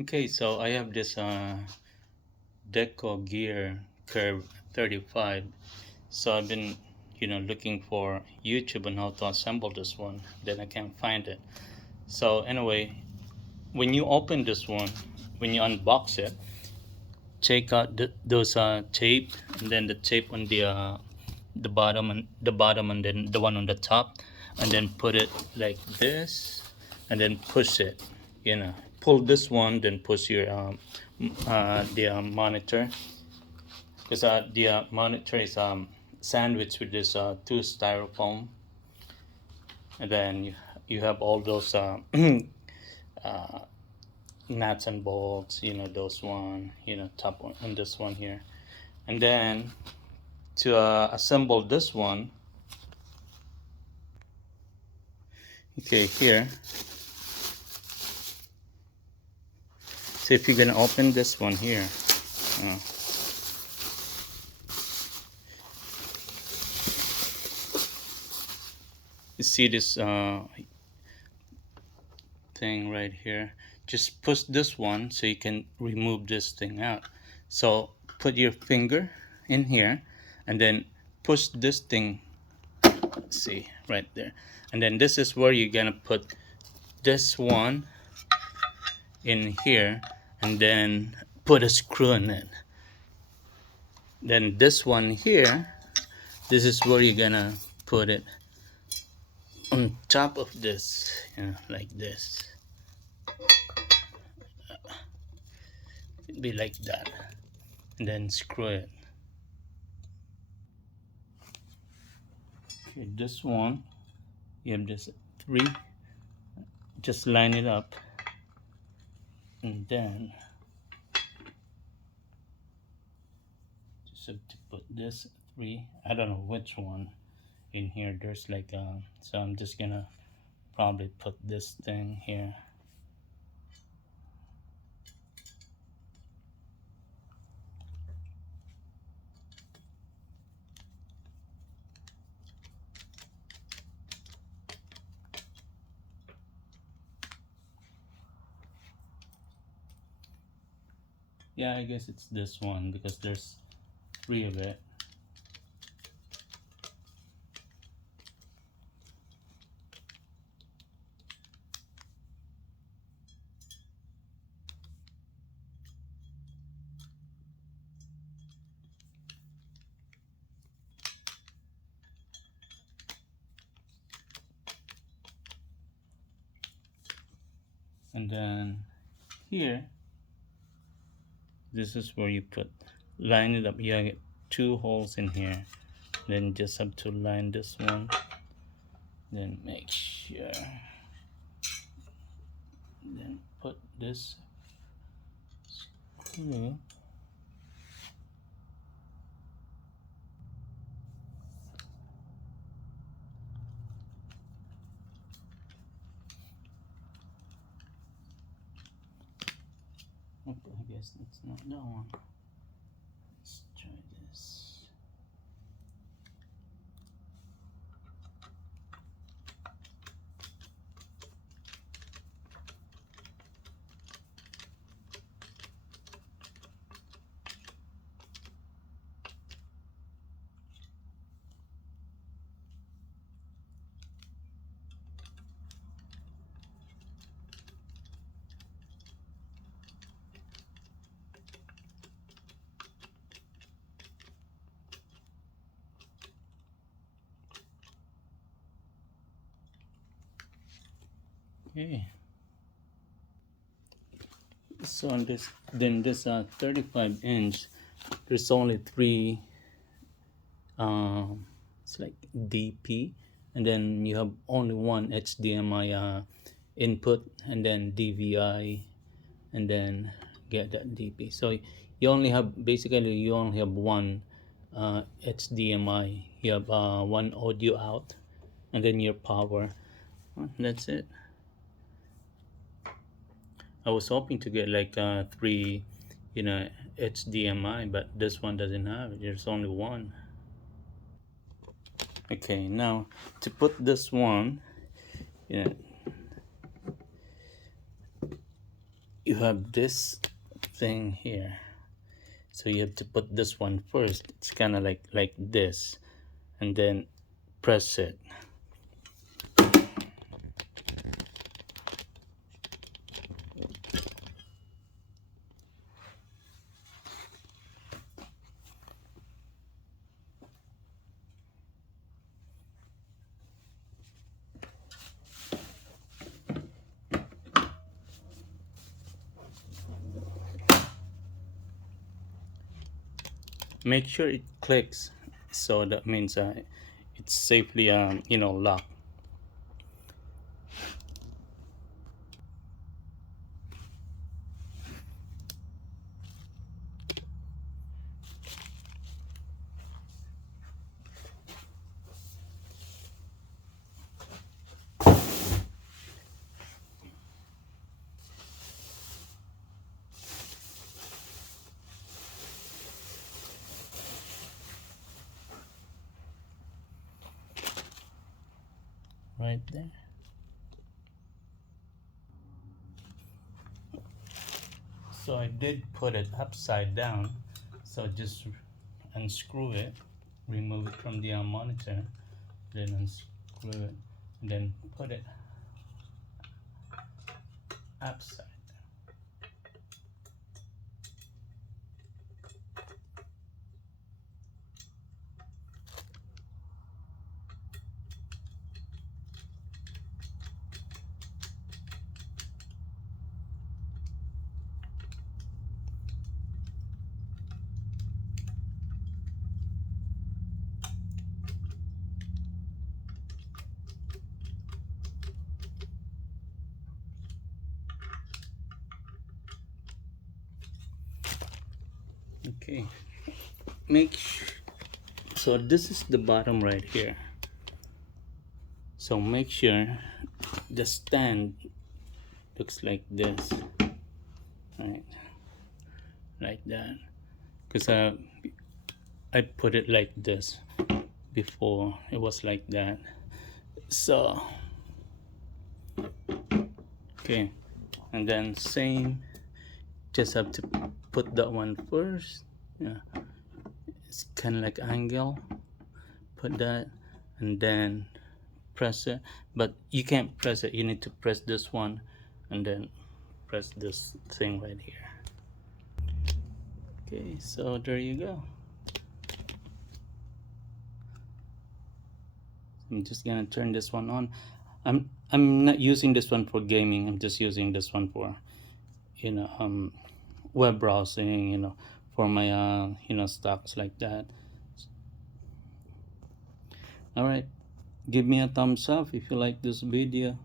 Okay, so I have this DECO Gear Curve 35. So I've been, looking for YouTube on how to assemble this one. Then I can't find it. So anyway, when you open this one, when you unbox it, take out those tape, and then the tape on the bottom, and then the one on the top, and then put it like this, and then push it. Pull this one, then push your the monitor, because the monitor is sandwiched with this two styrofoam, and then you have all those uh, nuts and bolts. Those one. Top one and this one here, and then to assemble this one. Okay, here. So if you're gonna open this one here, uh, you see this thing right here. Just push this one so you can remove this thing out. So put your finger in here, and then push this thing. See right there, and then this is where you're gonna put this one in here, and then put a screw in it. Then this one here, this is where you're gonna put it on top of this, like this. It'd be like that, and then screw it. Okay, this one, you have this three, just line it up, and then just have to put this three. I don't know which one in here. There's like so I'm just gonna probably put this thing here. Yeah, I guess it's this one because there's three of it. And then here, this is where you line it up. You get two holes in here. Then just have to line this one. Then make sure. Then put this screw. Okay, I guess that's not that one. Let's try this. Okay. So on this, then this 35-inch, there's only three. It's like DP, and then you have only one HDMI input, and then DVI, and then get that DP. So you only have one HDMI. You have one audio out, and then your power. That's it. I was hoping to get like three, HDMI, but this one doesn't have it. There's only one. Okay, now to put this one, you you have this thing here, so you have to put this one first. It's kind of like this, and then press it. Make sure it clicks, so that means it's safely locked. Right there. So I did put it upside down, so just unscrew it, remove it from the monitor, then unscrew it, and then put it upside. Okay, so this is the bottom right here, so make sure the stand looks like this, right, like that, because I put it like this before, it was like that. So okay, and then same, just have to put that one first. Yeah, it's kind of like angle, put that, and then press it, but you can't press it, you need to press this one and then press this thing right here. Okay, so there you go. I'm just gonna turn this one on. I'm not using this one for gaming, I'm just using this one for web browsing, for my stocks like that. All right, give me a thumbs up if you like this video.